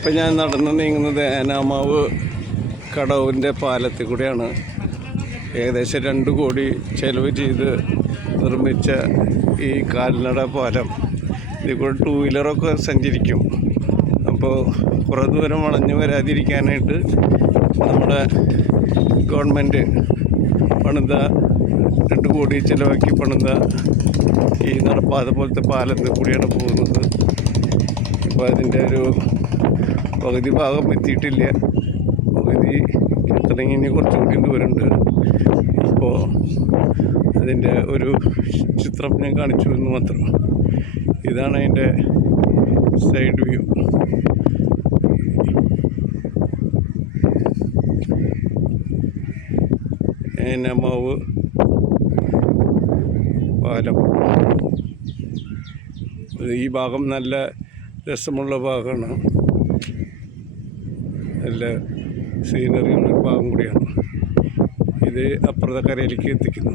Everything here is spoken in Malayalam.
ഇപ്പം ഞാൻ നടന്നു നീങ്ങുന്നത് ഏനാമാവ് കടവിൻ്റെ പാലത്തിൽ കൂടെയാണ്. ഏകദേശം 2 കോടി ചെലവ് ചെയ്ത് നിർമ്മിച്ച ഈ കാൽനട പാലം ഇതിൽ കൂടെ 2 വീലറൊക്കെ സഞ്ചരിക്കും. അപ്പോൾ കുറേ ദൂരം വളഞ്ഞു വരാതിരിക്കാനായിട്ട് നമ്മുടെ ഗവൺമെൻറ് പണിത 2 കോടി ചിലവാക്കി പണിത ഈ നടപ്പാത പോലത്തെ പാലത്തിൽ കൂടിയാണ് പോകുന്നത്. ഇപ്പോൾ അതിൻ്റെ ഒരു പകുതി ഭാഗം എത്തിയിട്ടില്ല. പകുതി എത്തണമെങ്കിൽ ഇനി കുറച്ചുകൂടി ദൂരമുണ്ട്. അപ്പോൾ അതിൻ്റെ ഒരു ചിത്രം ഞാൻ കാണിച്ചു എന്ന് മാത്രം. ഇതാണ് അതിൻ്റെ സൈഡ് വ്യൂ. ഏനാമാവ് പാലം. ഈ ഭാഗം നല്ല രസമുള്ള ഭാഗമാണ്, നല്ല സീനറിയുള്ളൊരു ഭാഗം കൂടിയാണ്. ഇത് അപ്പുറത്തെ കരയിലേക്ക് എത്തിക്കുന്നു.